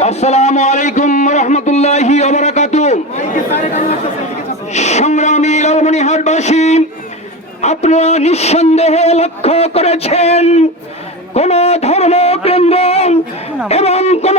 আসসালামু আলাইকুম রহমতুল্লাহি সংগ্রামী লালমনিহাটবাসী আপনারা নিঃসন্দেহে লক্ষ্য করেছেন কোন ধর্ম কেন্দ্র এবং কোন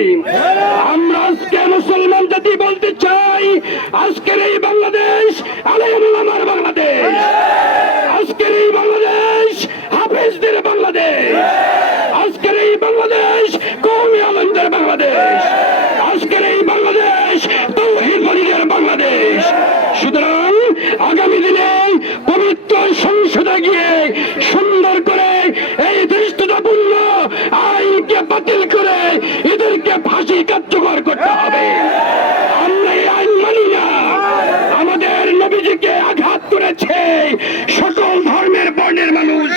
আমরা আজকে মুসলমান জাতি বলতে চাই, আজকের এই বাংলাদেশ আলেমার বাংলাদেশ। আজকের এই বাংলাদেশ হাফেজদের বাংলাদেশ। আজকের এই বাংলাদেশ কৌমি আলমদের বাংলাদেশ। এদেরকে কার্যকর করতে হবে। আমাদের নবীজিকে আঘাত করেছে সকল ধর্মের বর্ণের মানুষ।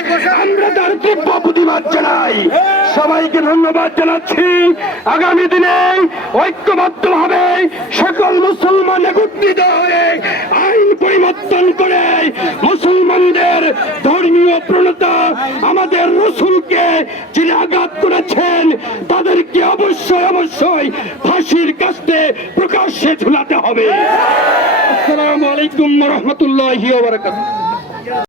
আমরা তার তীব্র প্রতিবাদ জানাই। সবাইকে ধন্যবাদ জানাচ্ছি। আগামী দিনে ঐক্যবদ্ধ হবে সকল মুসলমান একত্রিত হয়ে আইন পরিবর্তন করে রসুলকে যিনি আঘাত করেছেন, তাদেরকে অবশ্যই অবশ্যই ফাঁসির কাছে প্রকাশ্যে ঝুলাতে হবে। আসসালামু আলাইকুম রহমতুল্লাহ বারাকাতুহু।